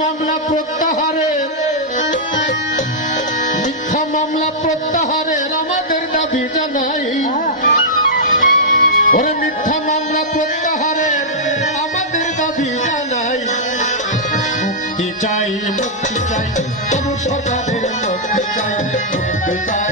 মামলা প্রত্যাহারের আমাদের দাবি জানাই। ওরে মিথ্যা মামলা প্রত্যাহারের আমাদের দাবি জানাই। মুক্তি চাই, মুক্তি চাই, সরকারের মুক্তি চাই, মুক্তি চাই।